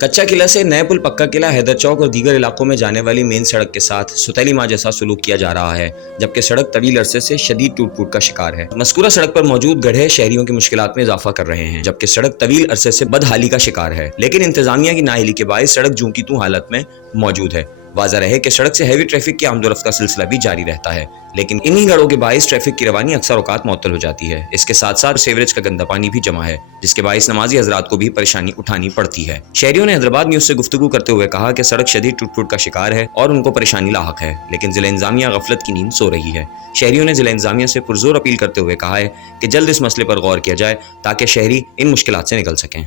कच्चा किला से नया पुल पक्का किला, हैदर चौक और दीगर इलाकों में जाने वाली मेन सड़क के साथ सुतैली माँ जैसा सलूक किया जा रहा है, जबकि सड़क तवील अरसे से शदीद टूट फूट का शिकार है। मज़कूरा सड़क पर मौजूद गड्ढे शहरियों की मुश्किलात में इजाफा कर रहे हैं, जबकि सड़क तवील अरसे से बदहाली का शिकार है। लेकिन इंतजामिया की नाअहली के बायस सड़क जूं की तूं हालत में मौजूद है। वाज़ह रहे कि सड़क से हैवी ट्रैफिक की आमदोरफ्त का सिलसिला भी जारी रहता है, लेकिन इन्हीं गड़ों के बायस ट्रैफिक की रवानी अक्सर औकात मुअत्तल हो जाती है। इसके साथ साथ सीवरेज का गंदा पानी भी जमा है, जिसके बायस नमाजी हजरात को भी परेशानी उठानी पड़ती है। शहरियों ने हैदराबाद न्यूज से गुफ्तगू करते हुए कहा कि सड़क शदीद टूट फूट का शिकार है और उनको परेशानी लाहक है, लेकिन जिला इंतजामिया गफलत की नींद सो रही है। शहरियों ने जिला इंतजामिया से पुरजोर अपील करते हुए कहा है कि जल्द इस मसले पर गौर किया जाए ताकि शहरी इन मुश्किलात से निकल सकें।